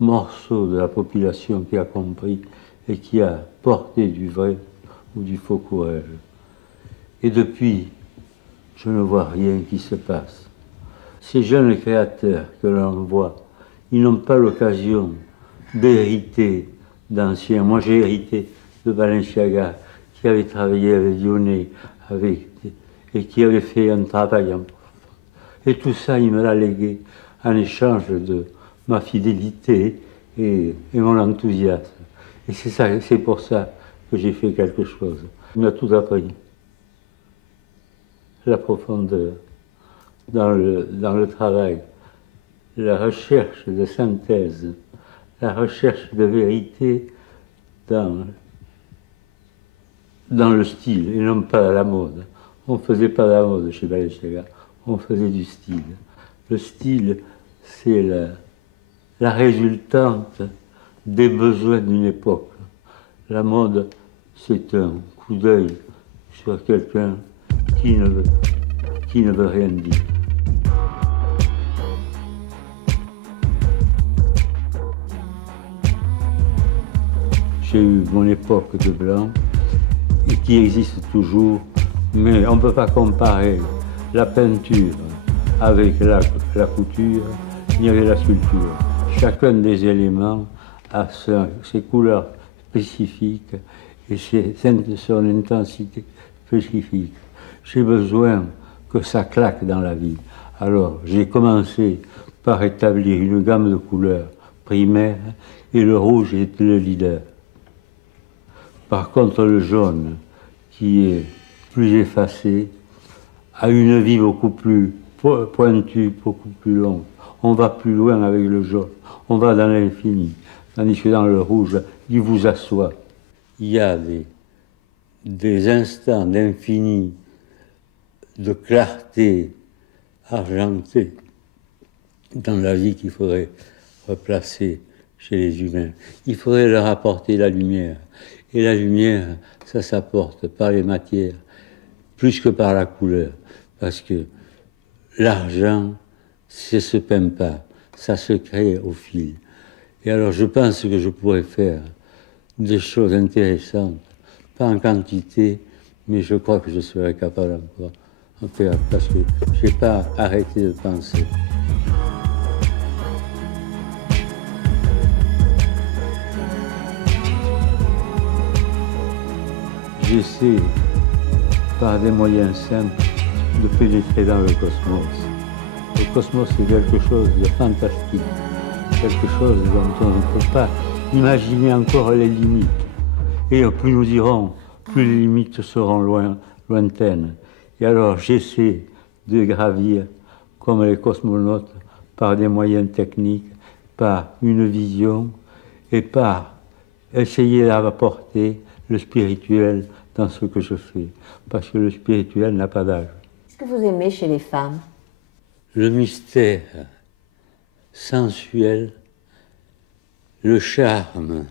morceau de la population qui a compris et qui a porté du vrai ou du faux courage. Et depuis, je ne vois rien qui se passe. Ces jeunes créateurs que l'on voit, ils n'ont pas l'occasion d'hériter d'anciens. Moi, j'ai hérité de Balenciaga, qui avait travaillé avec Dionnet, et qui avait fait un travail. Et tout ça, il me l'a légué en échange de ma fidélité et mon enthousiasme. Et c'est pour ça que j'ai fait quelque chose. Il m'a tout appris. La profondeur dans le travail, la recherche de synthèse, la recherche de vérité dans le style et non pas la mode. On ne faisait pas la mode chez Balenciaga, on faisait du style. Le style, c'est la résultante des besoins d'une époque. La mode, c'est un coup d'œil sur quelqu'un qui ne veut rien dire. J'ai eu mon époque de blanc, et qui existe toujours, mais on ne peut pas comparer la peinture avec la couture, ni avec la sculpture. Chacun des éléments a ses couleurs spécifiques et son intensité spécifique. J'ai besoin que ça claque dans la vie. Alors, j'ai commencé par établir une gamme de couleurs primaires et le rouge est le leader. Par contre, le jaune, qui est plus effacé, a une vie beaucoup plus pointue, beaucoup plus longue. On va plus loin avec le jaune, on va dans l'infini. Tandis que dans le rouge, il vous assoit. Il y a des instants d'infini, de clarté argentée dans la vie qu'il faudrait replacer chez les humains. Il faudrait leur apporter la lumière. Et la lumière, ça s'apporte par les matières, plus que par la couleur. Parce que l'argent, ça se peint pas, ça se crée au fil. Et alors je pense que je pourrais faire des choses intéressantes, pas en quantité, mais je crois que je serais capable encore en faire, parce que je n'ai pas arrêté de penser. J'essaie, par des moyens simples, de pénétrer dans le cosmos. Le cosmos, c'est quelque chose de fantastique, quelque chose dont on ne peut pas imaginer encore les limites. Et plus nous irons, plus les limites seront lointaines. Et alors j'essaie de gravir, comme les cosmonautes, par des moyens techniques, par une vision, et par essayer d'apporter le spirituel dans ce que je fais. Parce que le spirituel n'a pas d'âge. Qu'est-ce que vous aimez chez les femmes? Le mystère sensuel, le charme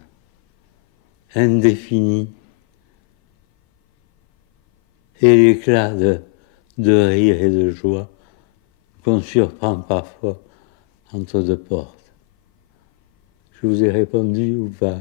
indéfini et l'éclat de rire et de joie qu'on surprend parfois entre deux portes. Je vous ai répondu ou pas?